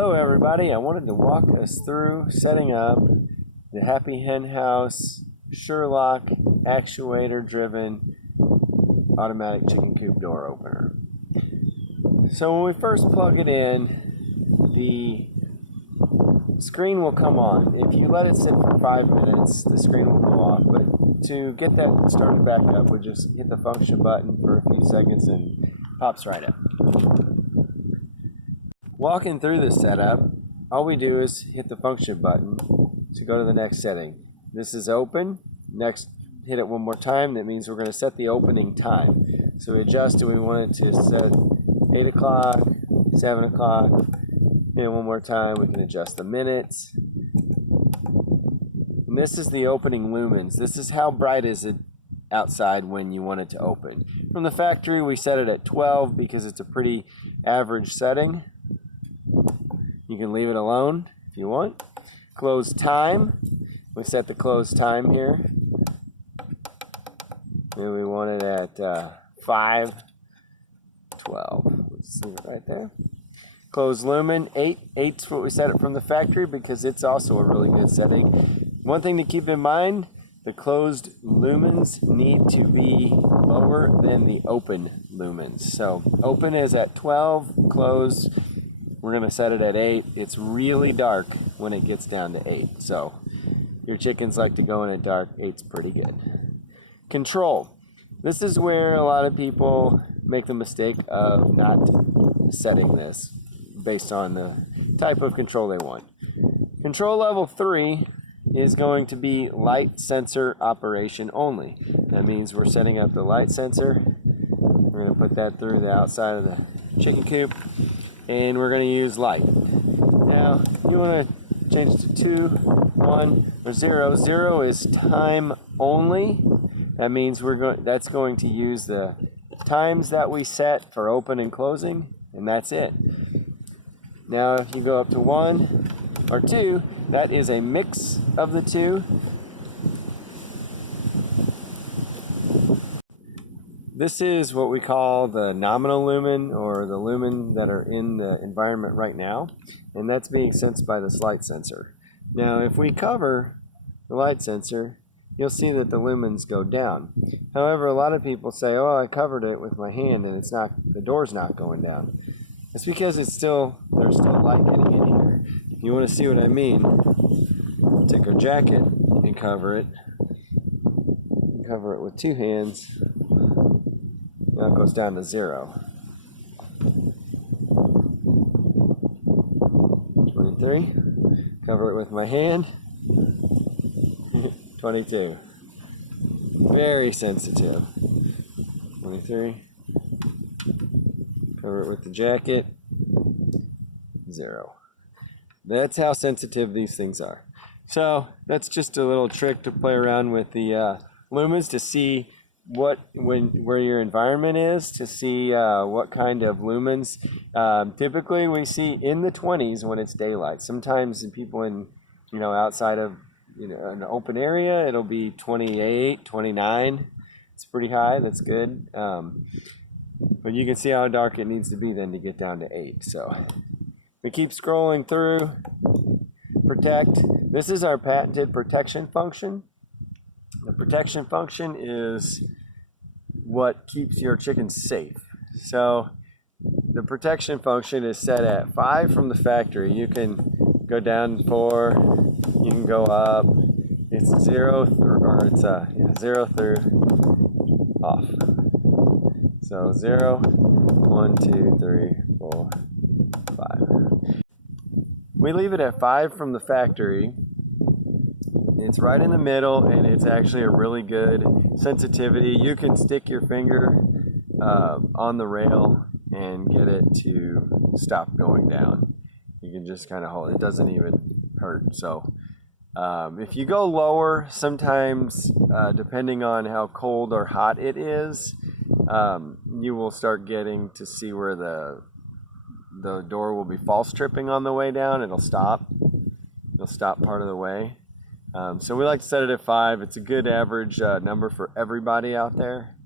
Hello everybody, I wanted to walk us through setting up the Happy Henhouse ShureLock actuator driven automatic chicken coop door opener. So when we first plug it in, the screen will come on. If you let it sit for 5 minutes, the screen will go off, but to get that started back up, we just hit the function button for a few seconds and it pops right up. Walking through the setup, all we do is hit the function button to go to the next setting. This is open. Next, hit it one more time. That means we're going to set the opening time. So we adjust, and we want it to set 8 o'clock, 7 o'clock. Hit it one more time. We can adjust the minutes. And this is the opening lumens. This is how bright is it outside when you want it to open. From the factory, we set it at 12 because it's a pretty average setting. You can leave it alone if you want. Close time. We set the close time here. And we want it at 5:12. Let's leave it right there. Close lumen, 8. 8's what we set it from the factory because it's also a really good setting. One thing to keep in mind, the closed lumens need to be lower than the open lumens. So open is at 12, closed, we're going to set it at 8. It's really dark when it gets down to 8. So your chickens like to go in at dark. 8's pretty good. Control. This is where a lot of people make the mistake of not setting this based on the type of control they want. Control level 3 is going to be light sensor operation only. That means we're setting up the light sensor. We're going to put that through the outside of the chicken coop. And we're going to use light. Now, you want to change it to 2, 1, or 0. 0 is time only. That means that's going to use the times that we set for open and closing, and that's it. Now, if you go up to 1 or 2, that is a mix of the two. This is what we call the nominal lumen, or the lumen that are in the environment right now, and that's being sensed by this light sensor. Now, if we cover the light sensor, you'll see that the lumens go down. However, a lot of people say, "Oh, I covered it with my hand, and the door's not going down." It's because there's still light getting in here. If you want to see what I mean, take our jacket and cover it. Cover it with 2 hands. Now it goes down to 0. 23. Cover it with my hand. 22. Very sensitive. 23. Cover it with the jacket. 0. That's how sensitive these things are. So that's just a little trick to play around with the lumens to see where your environment is, to see what kind of lumens. Typically we see in the 20s when it's daylight. Sometimes people outside of an open area, it'll be 28, 29. It's pretty high. That's good. But you can see how dark it needs to be then to get down to 8. So we keep scrolling through. Protect. This is our patented protection function. The protection function is what keeps your chickens safe. So the protection function is set at 5 from the factory. You can go down 4, you can go up. It's 0 through off. So 0, 1, 2, 3, 4, 5. We leave it at 5 from the factory. It's right in the middle, and it's actually a really good sensitivity. You can stick your finger on the rail and get it to stop going down. You can just kind of hold it. It doesn't even hurt. So if you go lower, sometimes depending on how cold or hot it is, you will start getting to see where the door will be false tripping on the way down. It'll stop part of the way. So we like to set it at 5. It's a good average number for everybody out there.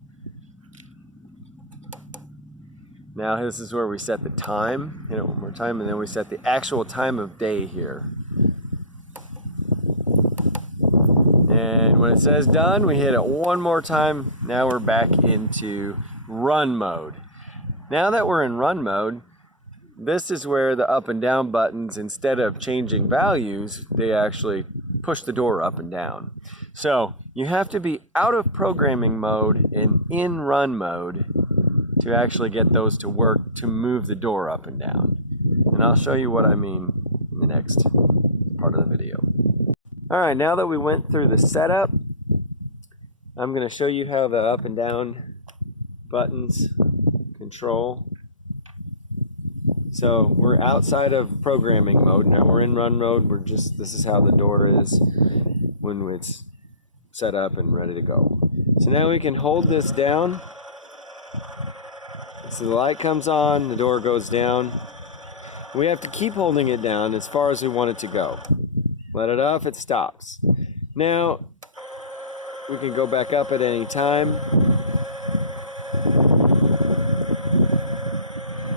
Now this is where we set the time. Hit it one more time, and then we set the actual time of day here. And when it says done, we hit it one more time. Now we're back into run mode. Now that we're in run mode, this is where the up and down buttons, instead of changing values, they actually push the door up and down. So you have to be out of programming mode and in run mode to actually get those to work to move the door up and down. And I'll show you what I mean in the next part of the video. All right, now that we went through the setup, I'm going to show you how the up and down buttons control. So we're outside of programming mode. Now we're in run mode. This is how the door is when it's set up and ready to go. So now we can hold this down. So the light comes on, the door goes down. We have to keep holding it down as far as we want it to go. Let it off, it stops. Now, we can go back up at any time.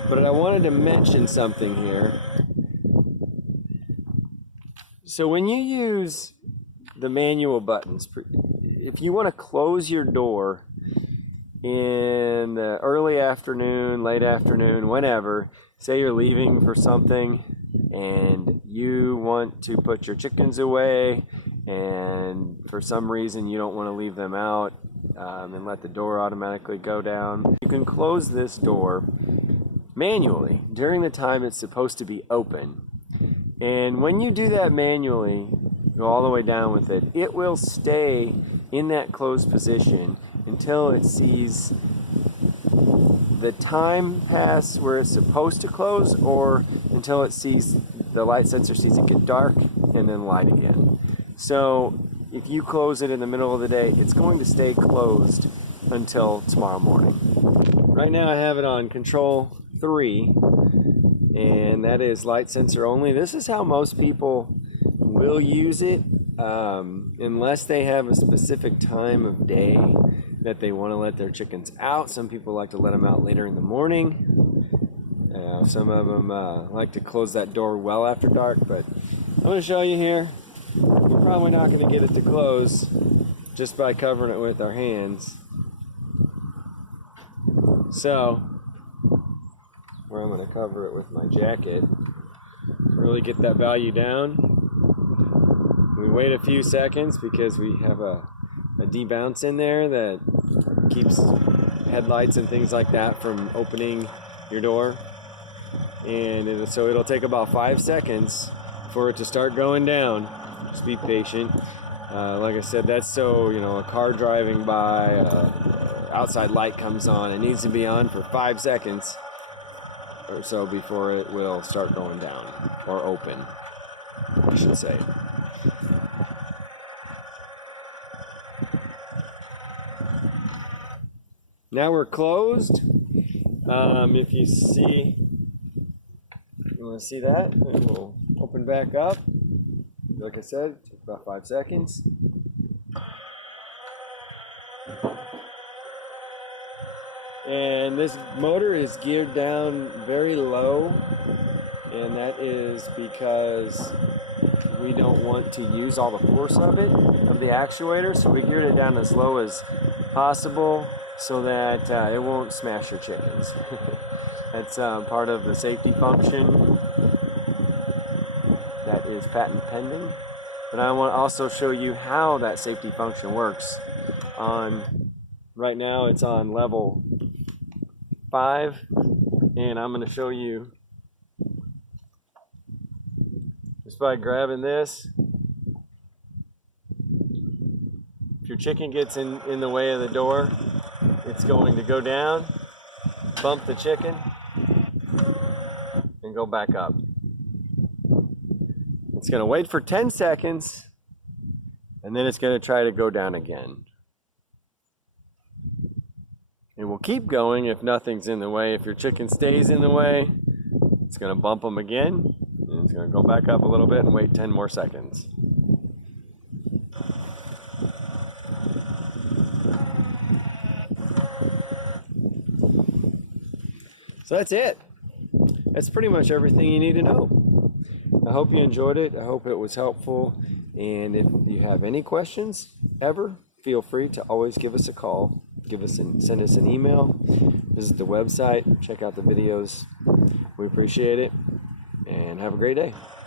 But I wanted to mention something here. So when you use the manual buttons, if you want to close your door in the early afternoon, late afternoon, whenever, say you're leaving for something and you want to put your chickens away and for some reason you don't want to leave them out and let the door automatically go down, you can close this door manually during the time it's supposed to be open. And when you do that manually, go all the way down with it, it will stay in that closed position until it sees the time pass where it's supposed to close, or until it sees the light sensor sees it get dark and then light again. So if you close it in the middle of the day, it's going to stay closed until tomorrow morning. Right now I have it on control 3, and that is light sensor only. This is how most people will use it, unless they have a specific time of day that they want to let their chickens out. Some people like to let them out later in the morning. Some of them like to close that door well after dark, but I'm going to show you here. We're probably not going to get it to close just by covering it with our hands. So, where I'm going to cover it with my jacket, really get that value down. We wait a few seconds because we have a debounce in there that keeps headlights and things like that from opening your door. And so it'll take about 5 seconds for it to start going down. Just be patient. Like I said, that's so, a car driving by, outside light comes on. It needs to be on for 5 seconds or so before it will start going down, or open, I should say. Now we're closed. If you want to see that, it will open back up. Like I said, it took about 5 seconds. And this motor is geared down very low, and that is because we don't want to use all the force of the actuator, so we geared it down as low as possible so that it won't smash your chickens. That's part of the safety function that is patent pending. But I want to also show you how that safety function works. Right now it's on level 5, and I'm going to show you just by grabbing this. If your chicken gets in the way of the door, it's going to go down, bump the chicken, and go back up. It's going to wait for 10 seconds, and then it's going to try to go down again. It will keep going if nothing's in the way. If your chicken stays in the way, it's going to bump them again, and it's going to go back up a little bit and wait 10 more seconds. So that's it. That's pretty much everything you need to know. I hope you enjoyed it. I hope it was helpful. And if you have any questions ever, feel free to always give us a call. Send us an email. Visit the website. Check out the videos. We appreciate it. And have a great day.